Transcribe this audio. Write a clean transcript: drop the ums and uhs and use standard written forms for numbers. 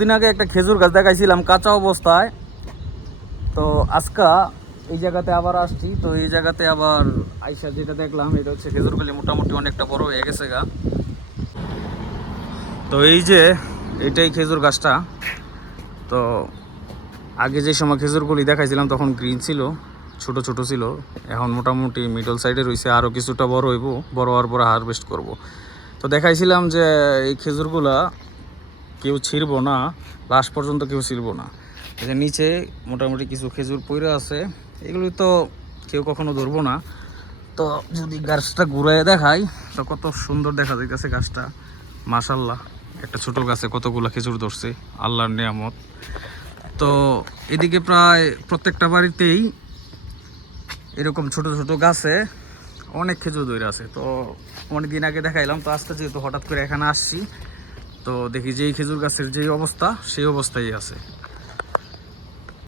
দিন আগে একটা খেজুর গাছ দেখাইছিলাম কাঁচা অবস্থায়, তো আজকা এই জায়গাতে আবার আসছি। তো এই জায়গাতে আবার আইসা যেটা দেখলাম, এটা হচ্ছে খেজুরগুলি মোটামুটি অনেকটা বড় হয়ে গেছে গা। তো এই যে এটাই খেজুর গাছটা। তো আগে যে সময় খেজুরগুলি দেখাইছিলাম তখন গ্রিন ছিল, ছোট ছোট ছিল, এখন মোটামুটি মিডল সাইডে রয়েছে, আরও কিছুটা বড় হইব, বড় হওয়ার পরে হারভেস্ট করব। তো দেখাইছিলাম যে এই খেজুরগুলা কেউ ছিঁড়ব না, লাস্ট পর্যন্ত কেউ ছিঁড়ব না। এই যে নিচে মোটামুটি কিছু খেজুর পইরা আছে, এগুলি তো কেউ কখনো ধরবো না। তো যদি গাছটা ঘুরাই দেখাই তো কত সুন্দর দেখা যাইতেছে গাছটা, মাশাল্লাহ। একটা ছোট গাছে কতগুলো খেজুর ধরছে, আল্লাহর নিয়ামত। তো এদিকে প্রায় প্রত্যেকটা বাড়িতেই এরকম ছোট ছোট গাছে অনেক খেজুর ধরে আছে। তো অনেক দিন আগে দেখাইলাম, তো আজকে যেহেতু হঠাৎ করে এখানে আসছি, তো দেখি যে এই খেজুর গাছের যেই অবস্থা সেই অবস্থায় আছে।